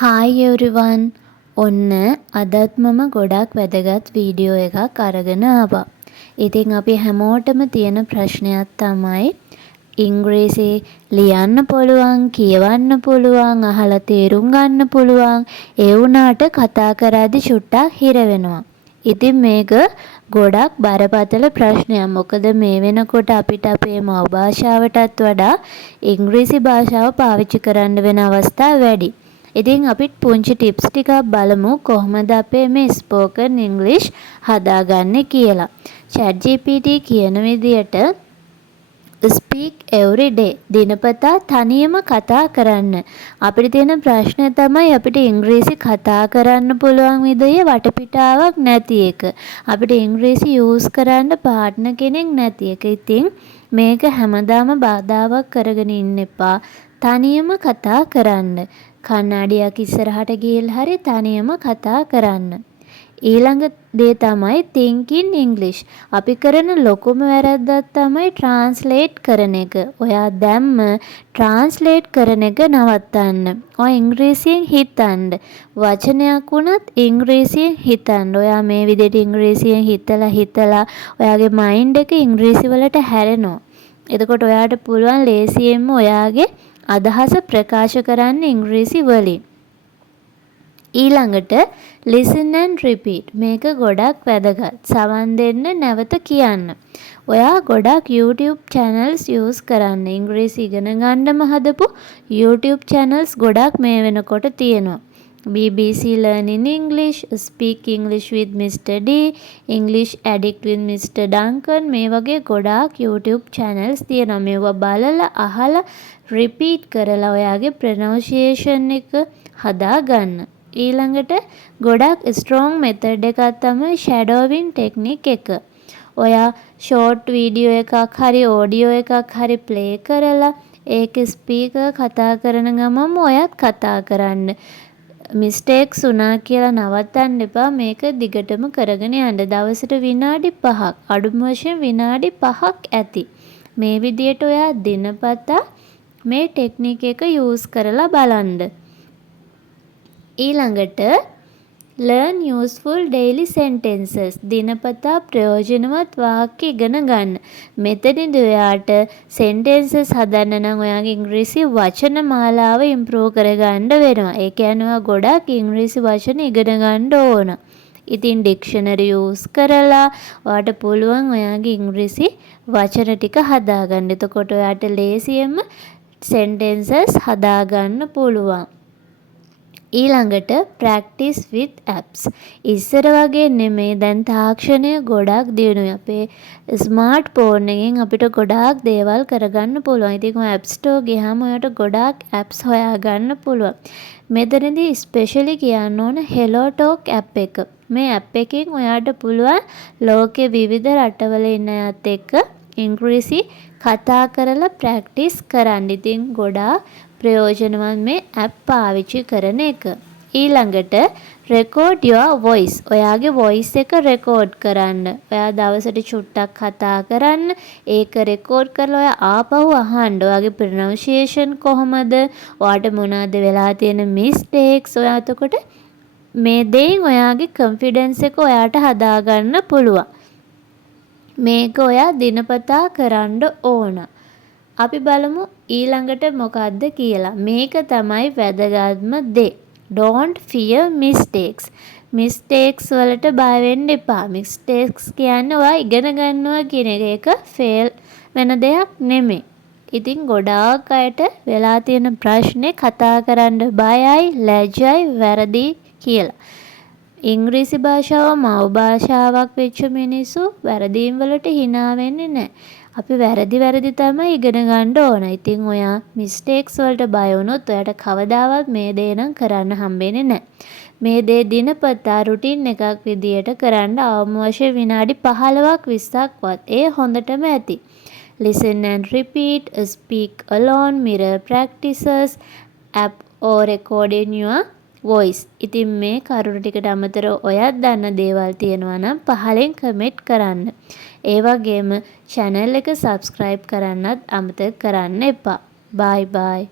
Hi everyone. ඔන්න අදත් මම ගොඩක් වැදගත් වීඩියෝ එකක් අරගෙන ආවා. ඉතින් අපි හැමෝටම තියෙන ප්‍රශ්නයක් තමයි ඉංග්‍රීසි ලියන්න පුළුවන්, කියවන්න පුළුවන්, අහලා තේරුම් ගන්න පුළුවන්. ඒ වුණාට කතා කරද්දි චුට්ටක් හිර වෙනවා. ඉතින් මේක ගොඩක් බරපතල ප්‍රශ්නයක්. මොකද මේ වෙනකොට අපිට අපේ මව් භාෂාවටත් වඩා ඉංග්‍රීසි භාෂාව පාවිච්චි කරන්න වෙන අවස්ථා වැඩි. ඉතින් අපිට පුංචි ටිප්ස් ටිකක් බලමු කොහොමද අපේ මේ ස්පෝකන් ඉංග්ලිෂ් හදාගන්නේ කියලා. chat gpt කියන විදියට speak every day දිනපතා තනියම කතා කරන්න. අපිට තියෙන ප්‍රශ්නේ තමයි අපිට ඉංග්‍රීසි කතා කරන්න පුළුවන් විදිහේ වටපිටාවක් නැති එක. අපිට ඉංග්‍රීසි යූස් කරන්න පාර්ට්නර් කෙනෙක් නැති එක. ඉතින් මේක හැමදාම බාධාවක් කරගෙන ඉන්න එපා. තනියම කතා කරන්න. කන්නඩියක් ඉස්සරහට ගිහලා හරි තනියම කතා කරන්න. ඊළඟ දේ තමයි think in English. අපි කරන ලොකුම වැරද්දක් තමයි translate කරන එක. ඔයා දැම්ම translate කරන එක නවත්තන්න. ඔය ඉංග්‍රීසියෙන් හිතන්න. වචනයක් වුණත් ඉංග්‍රීසියෙන් හිතන්න. ඔයා මේ විදිහට ඉංග්‍රීසියෙන් හිතලා ඔයාගේ මයින්ඩ් එක ඉංග්‍රීසි වලට හැරෙනවා. එතකොට ඔයාට පුළුවන් ලේසියෙන්ම ඔයාගේ අදහස ප්‍රකාශ කරන්න ඉංග්‍රීසි වලින්. ඊළඟට listen and repeat. මේක ගොඩක් වැදගත්. සවන් දෙන්න නැවත කියන්න. ඔයා ගොඩක් YouTube channels use කරන්න. ඉංග්‍රීසි ඉගෙන ගන්නම හදපු YouTube channels ගොඩක් මේ වෙනකොට තියෙනවා. BBC Learning English, Speak English with Mr. D, English Addict with Mr. Duncan මේ වගේ ගොඩාක් YouTube channels තියෙනවා. මේවා බලලා අහලා රිපීට් කරලා ඔයාගේ ප්‍රොනන්සියේෂන් එක හදාගන්න. ඊළඟට ගොඩක් ස්ට්‍රෝං මෙතඩ් එකක් තමයි shadowing ටෙක්නික් එක. ඔයා ෂෝට් වීඩියෝ එකක් හරි ඔඩියෝ එකක් හරි ප්ලේ කරලා ඒක ස්පීකර් කතා කරන ගමන්ම ඔයත් කතා කරන්න. මිස්ටේක්ස් වුණා කියලා නවත්තන්න එපා. මේක දිගටම කරගෙන යන්න. දවසට විනාඩි 5ක් අඩුම වශයෙන් විනාඩි 5ක් ඇති. මේ විදියට ඔයා දිනපතා මේ ටෙක්නික් එක යූස් කරලා බලන්න. ඊළඟට learn useful daily sentences. දිනපතා ප්‍රයෝජනවත් වාක්‍ය ඉගෙන ගන්න. මෙතනදී ඔයාට sentences හදන්න නම් ඔයාගේ ඉංග්‍රීසි වචන මාලාව improve කරගන්න වෙනවා. ඒ කියන්නේ ඔයා ගොඩක් ඉංග්‍රීසි වචන ඉගෙන ගන්න ඕන. ඉතින් dictionary use කරලා ඔයාට පුළුවන් ඔයාගේ ඉංග්‍රීසි වචන ටික හදාගන්න. එතකොට ඔයාට ලේසියෙන්ම sentences හදාගන්න පුළුවන්. ඊළඟට practice with apps. ඉස්සර වගේ නෙමෙයි දැන් තාක්ෂණය ගොඩක් දියුණුයි. අපේ ස්මාර්ට් ෆෝන් එකෙන් අපිට ගොඩාක් දේවල් කරගන්න පුළුවන්. ඉතින් ඔය app store ගියාම ඔයාලට ගොඩාක් apps හොයාගන්න පුළුවන්. මෙතනදී ස්පෙෂලි කියන්න ඕන Hello Talk app එක. මේ app එකෙන් ඔයාට පුළුවන් ලෝකේ විවිධ රටවල ඉන්න අයත් එක්ක ඉංග්‍රීසි කතා කරලා ප්‍රැක්ටිස් කරන්න. ඉතින් ගොඩාක් ප්‍රයෝජනවත් මේ ඇප් පාවිච්චි කරන එක. ඊළඟට record your voice. ඔයාගේ voice එක record කරන්න. ඔයා දවසට චුට්ටක් කතා කරන්න. ඒක record කරලා ඔයා ආපහු අහන්න. ඔයාගේ pronunciation කොහමද? ඔයාට මොනවද වෙලා තියෙන mistakes? ඔයා එතකොට මේ දෙයින් ඔයාගේ confidence එක ඔයාට හදාගන්න පුළුවන්. මේක ඔයා දිනපතා කරන්න ඕන. අපි බලමු ඊළඟට මොකක්ද කියලා. මේක තමයි වැදගත්ම දේ. Don't fear mistakes. mistakes වලට බය වෙන්න එපා. mistakes කියන්නේ ඔයා ඉගෙන ගන්නවා කියන එක. ඒක fail වෙන දෙයක් නෙමෙයි. ඉතින් ගොඩාක් අයට වෙලා තියෙන ප්‍රශ්නේ කතා කරන්න බයයි, ලැජ්ජයි, වැරදි කියලා. ඉංග්‍රීසි භාෂාව මව් භාෂාවක් වෙච්ච මිනිස්සු වැරදීම් වලට hina වෙන්නේ නැහැ. අපි වැරදි තමයි ඉගෙන ගන්න ඕන. ඉතින් ඔයා මිස්ටේක්ස් වලට බය වුණොත් ඔයාට කවදාවත් මේ දේ නම් කරන්න හම්බෙන්නේ නැහැ. මේ දේ දිනපතා රුටින් එකක් විදියට කරන්න අවම වශයෙන් විනාඩි 15ක් 20ක්වත් ඒ හොඳටම ඇති. listen and repeat, speak alone, mirror practices, app or recording your voice. ඉතින් මේ කරුණු ටිකට අමතරව ඔයත් දන්න දේවල් තියෙනවා නම් පහලින් කමෙන්ට් කරන්න. ඒ වගේම channel එක subscribe කරන්නත් අමතක කරන්න එපා. bye bye.